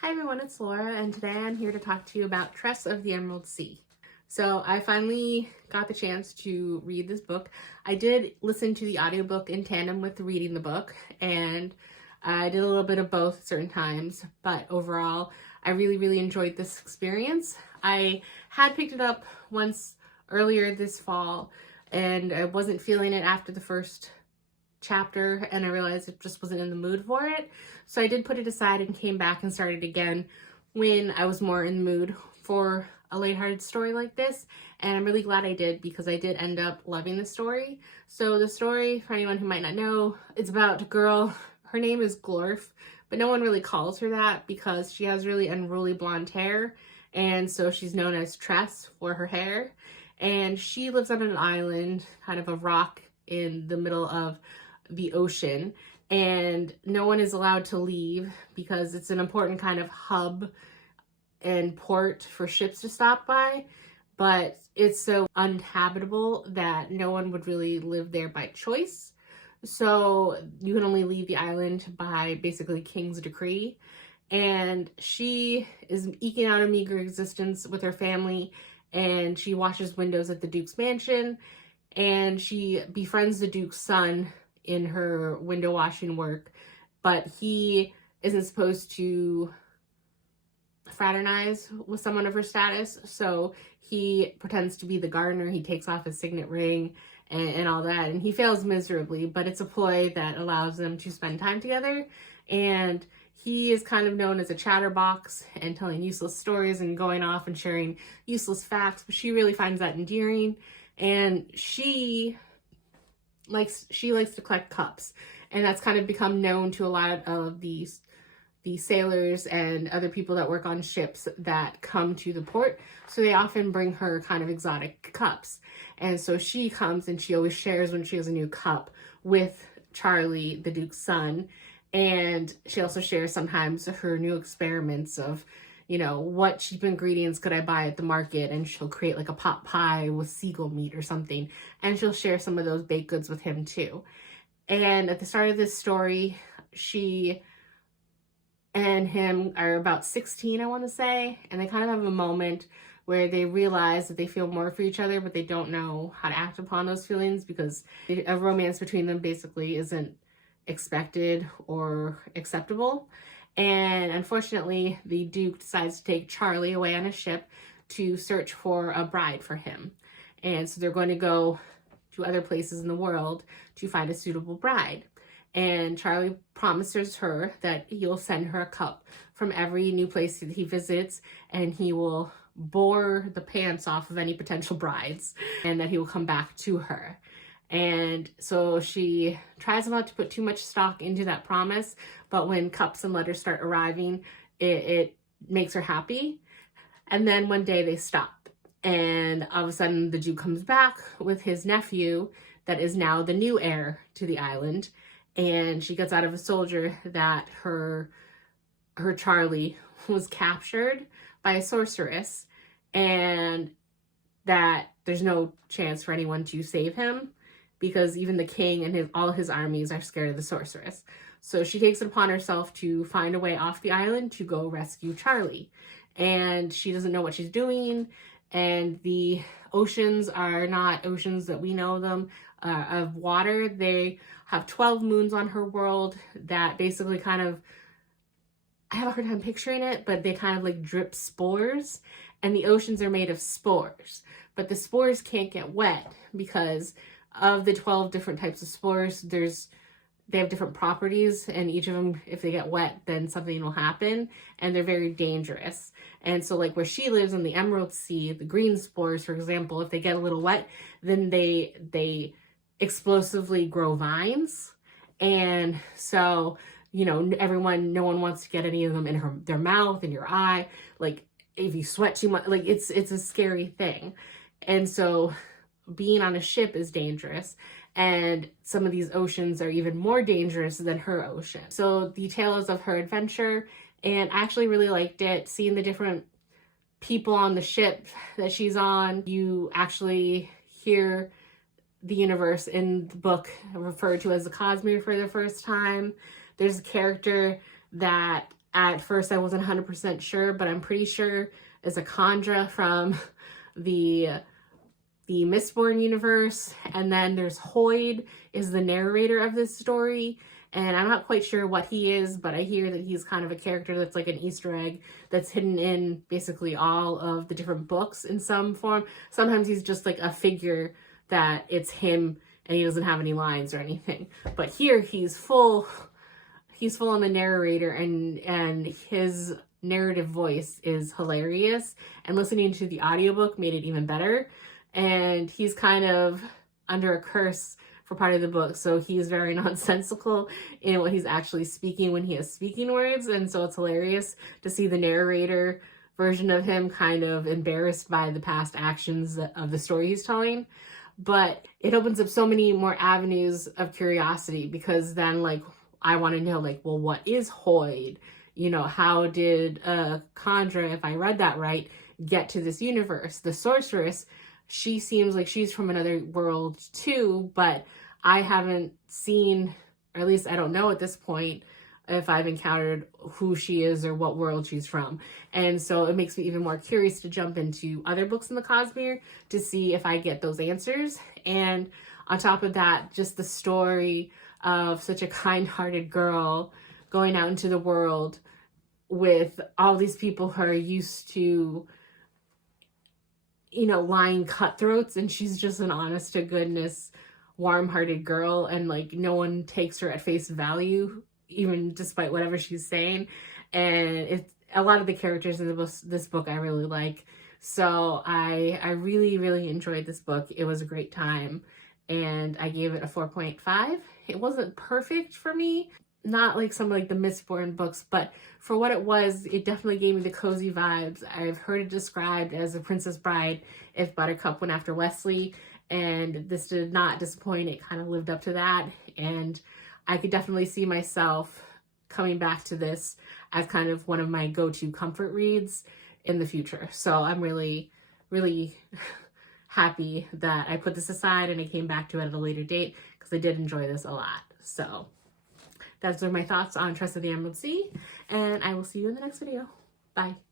Hi everyone, it's Laura, and today I'm here to talk to you about Tress of the Emerald Sea. So I finally got the chance to read this book. I did listen to the audiobook in tandem with reading the book, and I did a little bit of both at certain times, but overall, I really enjoyed this experience. I had picked it up once earlier this fall, and I wasn't feeling it after the first chapter, and I realized it just wasn't in the mood for it. So I did put it aside and came back and started again when I was more in the mood for a lighthearted story like this. And I'm really glad I did, because I did end up loving the story. So the story, for anyone who might not know, it's about a girl. Her name is Glorf, but no one really calls her that because she has really unruly blonde hair. And so she's known as Tress for her hair. And she lives on an island, kind of a rock in the middle of the ocean, and no one is allowed to leave because it's an important kind of hub and port for ships to stop by, but it's so uninhabitable that no one would really live there by choice. So you can only leave the island by basically king's decree. And she is eking out a meager existence with her family, and she washes windows at the Duke's mansion, and she befriends the Duke's son in her window washing work, but he isn't supposed to fraternize with someone of her status, so he pretends to be the gardener. He takes off his signet ring and all that, and he fails miserably, but it's a ploy that allows them to spend time together. And he is kind of known as a chatterbox and telling useless stories and going off and sharing useless facts, but she really finds that endearing. And she likes to collect cups, and that's kind of become known to a lot of the sailors and other people that work on ships that come to the port. So they often bring her kind of exotic cups, and so she comes and she always shares when she has a new cup with Charlie, the Duke's son. And she also shares sometimes her new experiments of, what cheap ingredients could I buy at the market? And she'll create like a pot pie with seagull meat or something. And she'll share some of those baked goods with him too. And at the start of this story, she and him are about 16, I want to say. And they kind of have a moment where they realize that they feel more for each other, but they don't know how to act upon those feelings, because a romance between them basically isn't expected or acceptable. And unfortunately, the Duke decides to take Charlie away on a ship to search for a bride for him. And so they're going to go to other places in the world to find a suitable bride. And Charlie promises her that he'll send her a cup from every new place that he visits, and he will bore the pants off of any potential brides, and that he will come back to her. And so she tries not to put too much stock into that promise, but when cups and letters start arriving, it makes her happy. And then one day they stop, and all of a sudden the Duke comes back with his nephew that is now the new heir to the island. And she gets out of a soldier that her Charlie was captured by a sorceress, and that there's no chance for anyone to save him, because even the king and all his armies are scared of the sorceress. So she takes it upon herself to find a way off the island to go rescue Charlie. And she doesn't know what she's doing. And the oceans are not oceans that we know them of water. They have 12 moons on her world that basically kind of, I have a hard time picturing it, but they kind of like drip spores. And the oceans are made of spores. But the spores can't get wet because of the 12 different types of spores. They have different properties, and each of them, if they get wet, then something will happen, and they're very dangerous. And so like where she lives in the Emerald Sea, the green spores, for example, if they get a little wet, then they explosively grow vines. And so, no one wants to get any of them in their mouth, in your eye. Like if you sweat too much, like it's a scary thing. And so being on a ship is dangerous, and some of these oceans are even more dangerous than her ocean. So the tale is of her adventure, and I actually really liked it. Seeing the different people on the ship that she's on, you actually hear the universe in the book referred to as the Cosmere for the first time. There's a character that At first I wasn't 100% sure, but I'm pretty sure it's a Khandra from the Mistborn universe. And then there's Hoyd is the narrator of this story. And I'm not quite sure what he is, but I hear that he's kind of a character that's like an Easter egg that's hidden in basically all of the different books in some form. Sometimes he's just like a figure that it's him and he doesn't have any lines or anything. But here he's full on the narrator, and his narrative voice is hilarious. And listening to the audiobook made it even better. And he's kind of under a curse for part of the book, so he's very nonsensical in what he's actually speaking when he is speaking words. And so it's hilarious to see the narrator version of him kind of embarrassed by the past actions of the story he's telling. But it opens up so many more avenues of curiosity, because then like I want to know, like, well, what is Hoyd? You know, how did Khandra, if I read that right, get to this universe? The sorceress, she seems like she's from another world too, but I haven't seen, or at least I don't know at this point, if I've encountered who she is or what world she's from. And so it makes me even more curious to jump into other books in the Cosmere to see if I get those answers. And on top of that, just the story of such a kind-hearted girl going out into the world with all these people who are used to, you know, lying cutthroats, and she's just an honest to goodness, warm-hearted girl, and like no one takes her at face value, even despite whatever she's saying. And it's a lot of the characters in this book I really like. So I really, really enjoyed this book. It was a great time, and I gave it a 4.5. It wasn't perfect for me, not like some like the Mistborn books, but for what it was, it definitely gave me the cozy vibes. I've heard it described as a Princess Bride if Buttercup went after Wesley, and this did not disappoint. It kind of lived up to that, and I could definitely see myself coming back to this as kind of one of my go-to comfort reads in the future. So I'm really, really happy that I put this aside and I came back to it at a later date, because I did enjoy this a lot. So those are my thoughts on Tress of the Emerald Sea, and I will see you in the next video. Bye.